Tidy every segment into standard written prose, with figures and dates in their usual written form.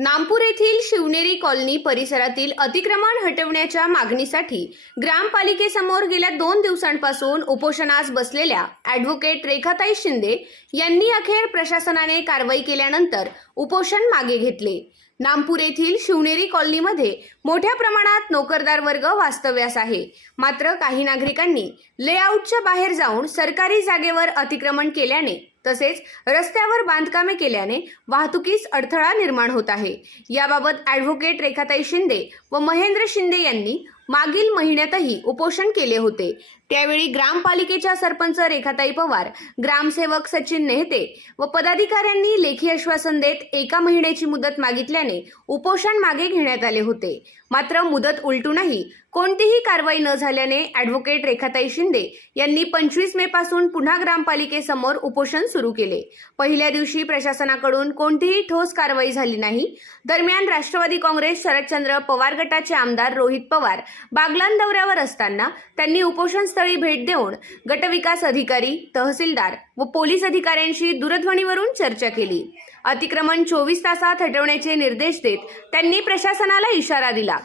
नामपूर येथील शिवनेरी कॉलनी परिसरातील अतिक्रमण हटवण्याच्या मागणीसाठी ग्रामपालिकेसमोर गेल्या 2 दिवसांपासून उपोषणास बसलेल्या ॲडव्होकेट रेखाताई शिंदे यांनी अखेर प्रशासनाने कारवाई केल्यानंतर उपोषण मागे घेतले। नामपूर येथील शिवनेरी कॉलनीमध्ये मोठ्या प्रमाणात नोकरदार वर्ग वास्तव्यास आहे। मात्र काही नागरिकांनी लेआउटच्या बाहेर जाऊन सरकारी जागेवर अतिक्रमण केल्याने तसेच रस्त्यावर बांधकामे केल्याने वाहतुकीस अडथळा निर्माण होत आहे। याबाबत ॲडव्होकेट रेखाताई शिंदे व महेंद्र शिंदे यांनी मागील महिन्यातही उपोषण केले होते। त्यावेळी ग्रामपालिकेच्या सरपंच रेखाताई पवार, ग्रामसेवक सचिन नेहते व पदाधिकाऱ्यांनी लेखी आश्वासन देत 1 महिन्याची मुदत मागितल्याने उपोषण मागे घेण्यात आले होते। मात्र मुदत उलटूनही कोणतीही कारवाई न झाल्याने ॲडव्होकेट रेखाताई शिंदे यांनी 25 मे पासून पुन्हा ग्रामपालिकेसमोर उपोषण सुरू केले। पहिल्या दिवशी प्रशासनाकडून कोणतीही ठोस कारवाई झाली नाही। दरम्यान राष्ट्रवादी काँग्रेस शरदचंद्र पवार गटाचे आमदार रोहित पवार बागलाण दौऱ्यावर असताना त्यांनी उपोषणस्थळी भेट देऊन गटविकास अधिकारी, तहसीलदार व पोलीस अधिकाऱ्यांशी दूरध्वनीवरून चर्चा केली। अतिक्रमण 24 तासात हटवण्याचे निर्देश देत त्यांनी प्रशासनाला इशारा दिला।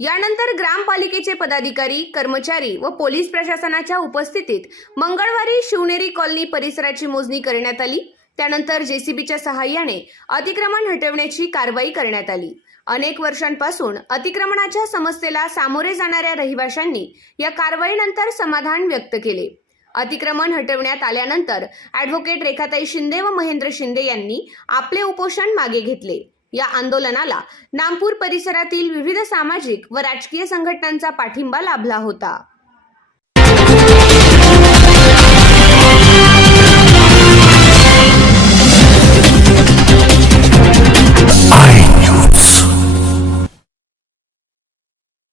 यानंतर ग्रामपालिकेचे पदाधिकारी, कर्मचारी व पोलीस प्रशासनाच्या उपस्थितीत मंगळवारी शिवनेरी कॉलनी परिसराची मोजणी करण्यात आली। त्यानंतर जेसीबीच्या सहाय्याने अतिक्रमण हटवण्याची कारवाई करण्यात आली। अनेक वर्षांपासून अतिक्रमणाच्या समस्येला सामोरे जाणाऱ्या रहिवाशांनी या कारवाईनंतर समाधान व्यक्त केले। अतिक्रमण हटवण्यात आल्यानंतर ॲडव्होकेट रेखाताई शिंदे व महेंद्र शिंदे यांनी आपले उपोषण मागे घेतले। या आंदोलनाला नामपूर परिसरातील विविध सामाजिक व राजकीय संघटनांचा पाठिंबा लाभला होता।